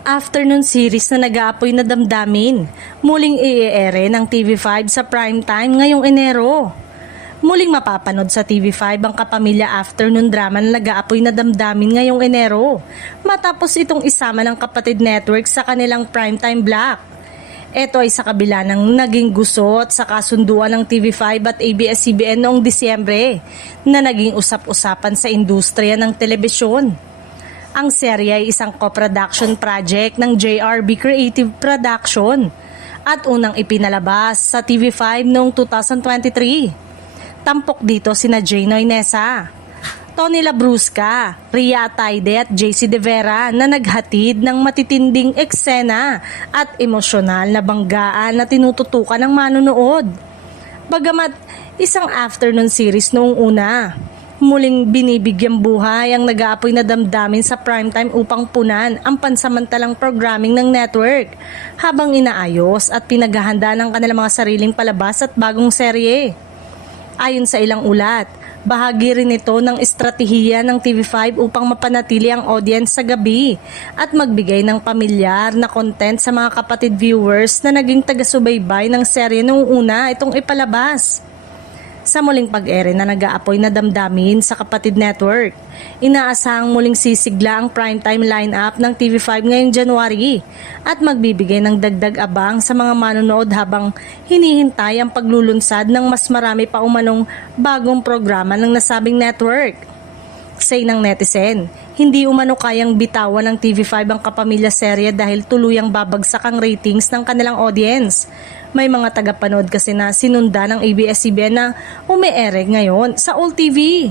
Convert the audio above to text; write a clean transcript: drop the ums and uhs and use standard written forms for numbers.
Afternoon series na nag-aapoy na damdamin, muling i-ere ng TV5 sa primetime ngayong Enero. Muling mapapanood sa TV5 ang kapamilya afternoon drama na nag-aapoy na damdamin ngayong Enero, matapos itong isama ng Kapatid Network sa kanilang primetime block. Ito ay sa kabila ng naging gusot sa kasunduan ng TV5 at ABS-CBN noong Disyembre na naging usap-usapan sa industriya ng telebisyon. Ang serye ay isang co-production project ng JRB Creative Production at unang ipinalabas sa TV5 noong 2023. Tampok dito sina Jaynoy Nesa, Tony Labrusca, Ria Ataide at JC De Vera na naghatid ng matitinding eksena at emosyonal na banggaan na tinututukan ng manonood. Bagamat isang afternoon series noong una, muling binibigyang buhay ang nag-aapoy na damdamin sa primetime upang punan ang pansamantalang programming ng network habang inaayos at pinaghahanda ng kanilang mga sariling palabas at bagong serye. Ayon sa ilang ulat, bahagi rin ito ng estratehiya ng TV5 upang mapanatili ang audience sa gabi at magbigay ng pamilyar na content sa mga kapatid viewers na naging taga-subaybay ng serye noong una itong ipalabas. Sa muling pag-ere na nag-aapoy na damdamin sa Kapatid Network, inaasahang muling sisigla ang primetime lineup ng TV5 ngayong January at magbibigay ng dagdag abang sa mga manonood habang hinihintay ang paglulunsad ng mas marami pa umanong bagong programa ng nasabing network. Say ng netizen, hindi umano kayang bitawan ng TV5 ang kapamilya serye dahil tuluyang babagsak ang ratings ng kanilang audience. May mga tagapanood kasi na sinunda ng ABS-CBN na umi-ere ngayon sa All TV.